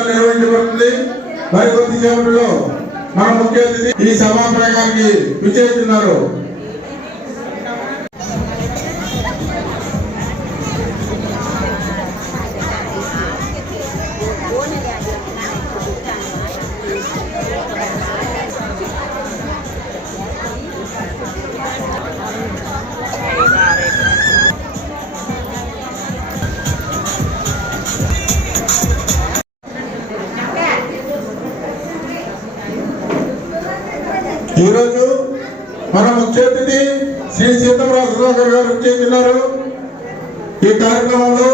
నిర్వహించబడుతుంది. మరికొద్ది సేపట్లో మన ముఖ్య అతిథి ఈ సమావేశానికి విచ్చేస్తున్నారు. ఈరోజు మన ముఖ్య అతిథి శ్రీ సీతారామ సుధాకర్ గారు చేస్తున్నారు. ఈ కార్యక్రమంలో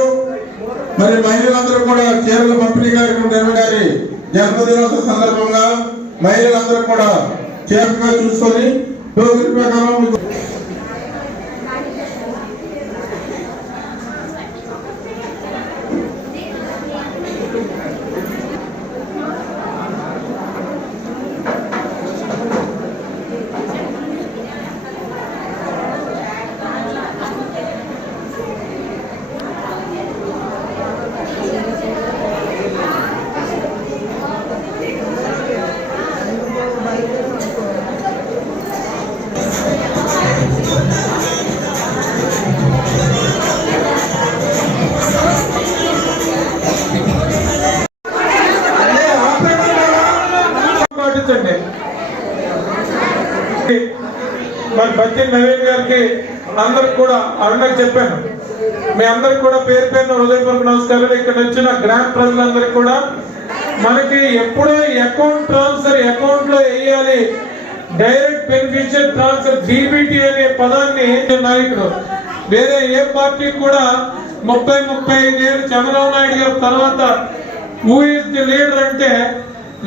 మరి మహిళలందరూ కూడా చీరల పంపిణీ కార్యక్రమం గారి జన్మదినోత్సవ సందర్భంగా మహిళలందరూ కూడా చీరగా చూసుకొని రోజుల ప్రకారం మరి బత్తి నవీన్ గారికి అందరికి కూడా అరుణకి చెప్పాను. మీ అందరికి కూడా పేరు పేరున హృదయపూర్వక నమస్కారాలు. ఇక్కడ వచ్చిన గ్రామ ప్రజలందరికీ కూడా మనకి ఎప్పుడో అకౌంట్ ట్రాన్స్ఫర్ అకౌంట్ లో వేయాలి, డైరెక్ట్ బెనిఫిషియల్ ట్రాన్స్ఫర్ డీబీటీ అనే పదాన్ని నాయకుడు వేరే ఏ పార్టీ కూడా 30-35 ఏళ్ళు చంద్రబాబు నాయుడు గారి తర్వాత హూ ఇస్ ది లీడర్ అంటే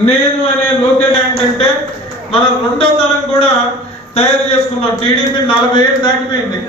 నేను అనే లోకేష్ ఏంటంటే మనం రెండో తరం కూడా తయారు చేసుకున్నాం. టీడీపీ 40 ఏళ్ళు దాటిపోయింది.